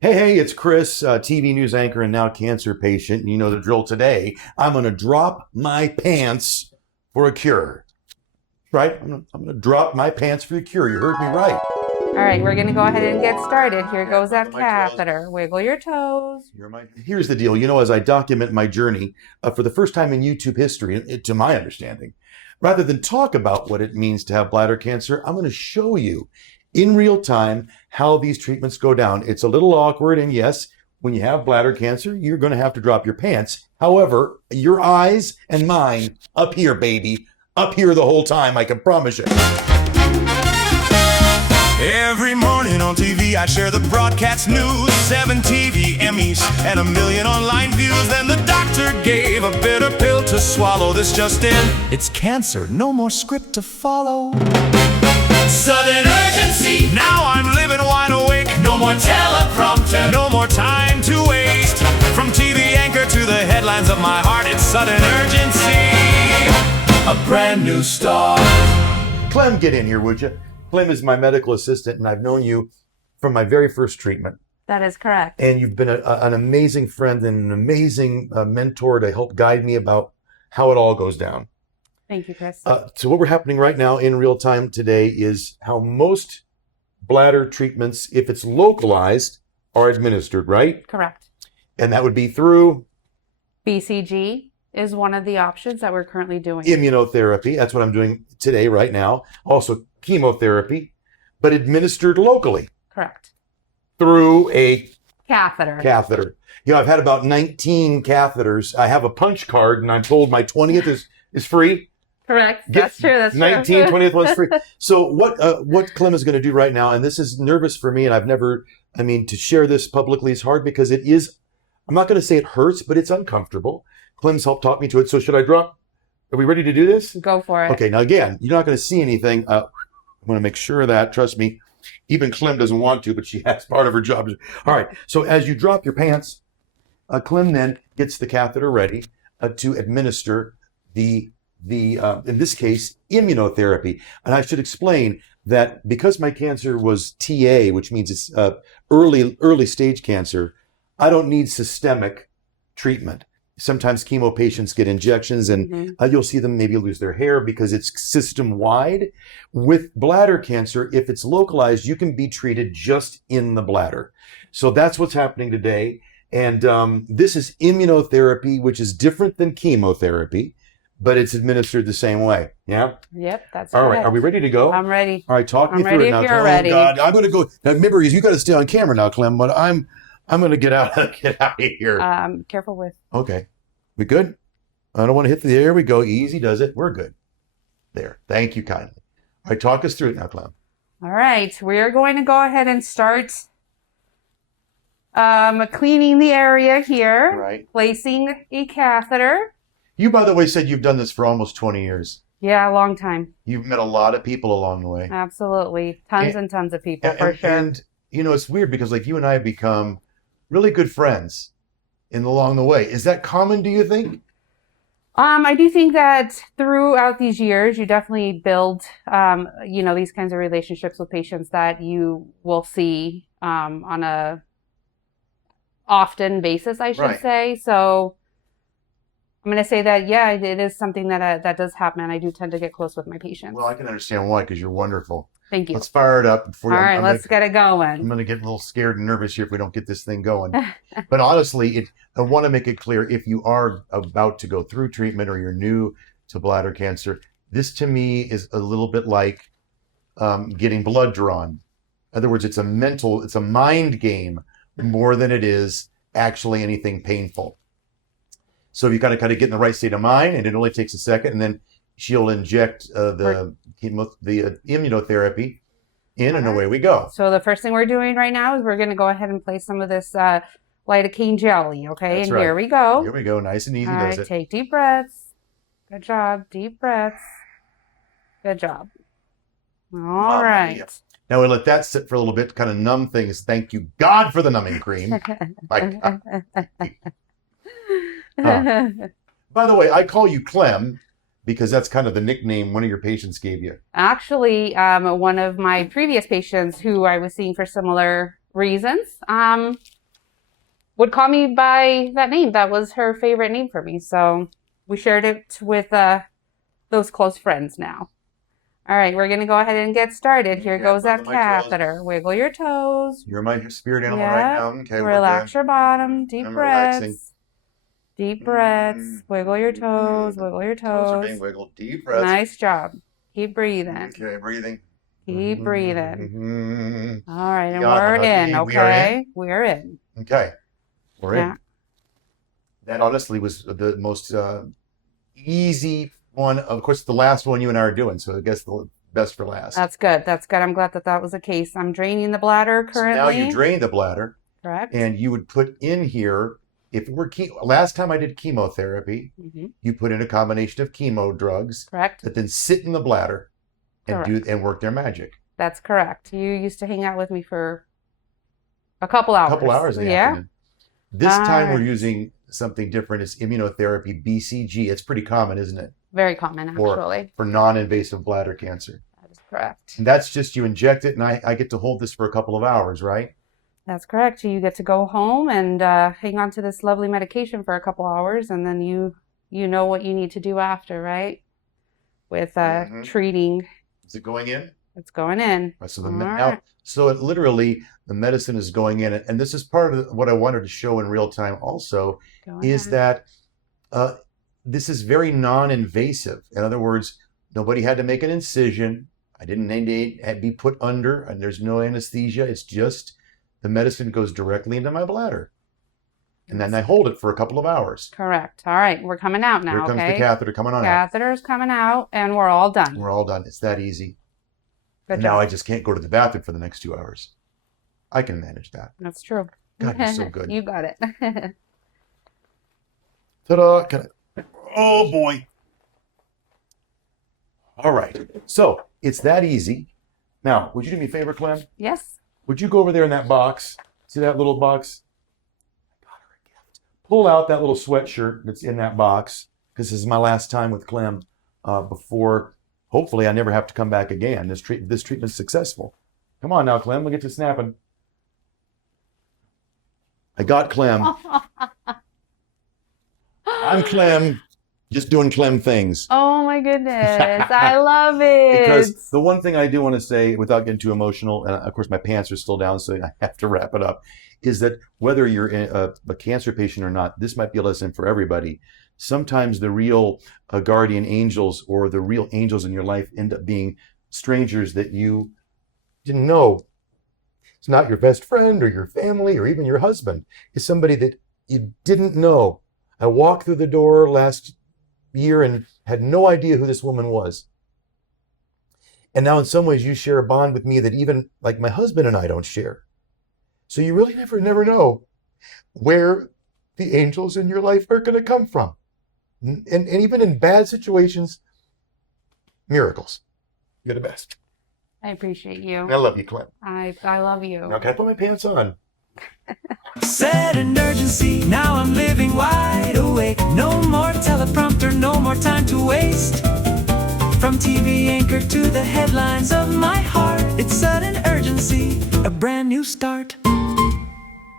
Hey, it's Chris, TV news anchor and now cancer patient. You know the drill today. I'm going to drop my pants for a cure. Right? I'm going to drop my pants for a cure. You heard me right. All right, we're going to go ahead and get started. Here goes that catheter. Wiggle your toes. Here's the deal. As I document my journey for the first time in YouTube history, to my understanding, rather than talk about what it means to have bladder cancer, I'm going to show you in real time how these treatments go down. It's a little awkward, and yes, when you have bladder cancer, you're going to have to drop your pants. However, your eyes and mine up here, baby, up here the whole time, I can promise you. Every morning on TV, I share the broadcast news. 7 TV Emmys and 1 million online views. Then the doctor gave a bitter pill to swallow. This just in, it's cancer, no more script to follow. Sudden urgency, now I'm living wide awake. No more teleprompter, no more time to waste. From TV anchor to the headlines of my heart, it's sudden urgency. A brand new start. Clem, get in here, would you? Clem is my medical assistant, and I've known you from my very first treatment. That is correct. And you've been an amazing friend and an amazing mentor to help guide me about how it all goes down. Thank you, Chris. So what we're happening right now in real time today is how most bladder treatments, if it's localized, are administered, right? Correct. And that would be through? BCG is one of the options that we're currently doing. Immunotherapy. That's what I'm doing today, right now. Also chemotherapy, but administered locally. Correct. Through a catheter. I've had about 19 catheters. I have a punch card, and I'm told my 20th is free. Correct. That's true. That's 19, true. 20th one's free. So what Clem is going to do right now, and this is nervous for me, and I've never, to share this publicly is hard because it is, I'm not going to say it hurts, but it's uncomfortable. Clem's helped talk me to it. So should I drop? Are we ready to do this? Go for it. Okay. Now again, you're not going to see anything. I want to make sure of that. Trust me. Even Clem doesn't want to, but she has part of her job. All right. So as you drop your pants, Clem then gets the catheter ready to administer the in this case, immunotherapy. And I should explain that because my cancer was TA, which means it's early stage cancer, I don't need systemic treatment. Sometimes chemo patients get injections and you'll see them maybe lose their hair because it's system-wide. With bladder cancer, if it's localized, you can be treated just in the bladder. So that's what's happening today. And this is immunotherapy, which is different than chemotherapy, but it's administered the same way. Yeah? Yep, that's all correct. right. Are we ready to go? I'm ready. All right, talk me through it now. I'm ready if you're ready. God, I'm going to go. Now, remember, you got to stay on camera now, Clem, but I'm going to get out of here. Careful with. Okay. We good? I don't want to hit the air. We go. Easy does it. We're good. There. Thank you kindly. All right, talk us through it now, Clem. All right. We're going to go ahead and start cleaning the area here. Right. Placing a catheter. You, by the way, said you've done this for almost 20 years. Yeah, a long time. You've met a lot of people along the way. Absolutely. Tons and tons of people, for sure. And, it's weird because, you and I have become really good friends along the way. Is that common, do you think? I do think that throughout these years, you definitely build, these kinds of relationships with patients that you will see on a often basis, I should say. So I'm going to say that, yeah, it is something that does happen, and I do tend to get close with my patients. Well, I can understand why, because you're wonderful. Thank you. Let's fire it up. All right, let's get it going. I'm going to get a little scared and nervous here if we don't get this thing going. But honestly, I want to make it clear, if you are about to go through treatment or you're new to bladder cancer, this to me is a little bit like getting blood drawn. In other words, it's a mind game more than it is actually anything painful. So you've got to kind of get in the right state of mind, and it only takes a second, and then she'll inject the immunotherapy in, and away we go. So the first thing we're doing right now is we're going to go ahead and place some of this lidocaine jelly, okay? That's and right. Here we go. Here we go. Nice and easy All does right, it. take deep breaths. Good job. Deep breaths. Good job. All right. Now we'll let that sit for a little bit, kind of numb things. Thank you, God, for the numbing cream. By the way, I call you Clem because that's kind of the nickname one of your patients gave you. Actually, one of my previous patients who I was seeing for similar reasons, would call me by that name. That was her favorite name for me. So we shared it with those close friends now. All right, we're going to go ahead and get started. Here goes that catheter. Wiggle your toes. You're my spirit animal right now. Okay, relax your bottom. Deep I'm breaths. relaxing. Deep breaths. Wiggle your toes. Wiggle your Toes are toes. being wiggled. Deep breaths. Nice job. Keep breathing. Okay, breathing. Keep breathing. Mm-hmm. All right, and Got we're it. in, We are okay? We're in. Okay, we're Yeah. in. That honestly was the most easy one. Of course, the last one you and I are doing, so I guess the best for last. That's good. That's good. I'm glad that that was the case. I'm draining the bladder currently. So now you drain the bladder. Correct. And you would put in here, if it were last time I did chemotherapy, you put in a combination of chemo drugs Correct. that then sit in the bladder and work their magic. That's correct. You used to hang out with me for a couple hours. A couple hours in the afternoon. This time we're using something different. It's immunotherapy, BCG. It's pretty common, isn't it? Very common, actually. For non-invasive bladder cancer. That is correct. And that's just you inject it, and I get to hold this for a couple of hours, right? That's correct. You get to go home and hang on to this lovely medication for a couple hours, and then you know what you need to do after, right? With treating. Is it going in? It's going in. So it literally, the medicine is going in, and this is part of what I wanted to show in real time also, that this is very non-invasive. In other words, nobody had to make an incision. I didn't need to be put under, and there's no anesthesia. It's just the medicine goes directly into my bladder. And then I hold it for a couple of hours. Correct. All right, we're coming out now, Here comes the catheter coming on out. Catheter's coming out, and we're all done. We're all done. It's that easy. Good job. Now I just can't go to the bathroom for the next 2 hours. I can manage that. That's true. God, you're so good. You got it. Ta-da! Oh, boy. All right. So it's that easy. Now, would you do me a favor, Clem? Yes. Would you go over there in that box? See that little box? I got her a gift. Pull out that little sweatshirt that's in that box, because this is my last time with Clem before, hopefully, I never have to come back again. This treatment's successful. Come on now, Clem. We'll get to snapping. I got Clem. I'm Clem, just doing Clem things. Oh my goodness. I love it. Because the one thing I do want to say, without getting too emotional, and of course my pants are still down, so I have to wrap it up, is that whether you're a cancer patient or not, this might be a lesson for everybody. Sometimes the real guardian angels or the real angels in your life end up being strangers that you didn't know. It's not your best friend or your family or even your husband. It's somebody that you didn't know. I walked through the door last year and had no idea who this woman was. And now in some ways you share a bond with me that even like my husband and I don't share. So you really never know where the angels in your life are going to come from. And even in bad situations, miracles. You're the best. I appreciate you. And I love you, Clem. I love you. Now can I put my pants on? Set an urgency, now I'm living wide awake. No more teleprompter, no more time to waste. From TV anchor to the headlines of my heart, it's sudden urgency, a brand new start.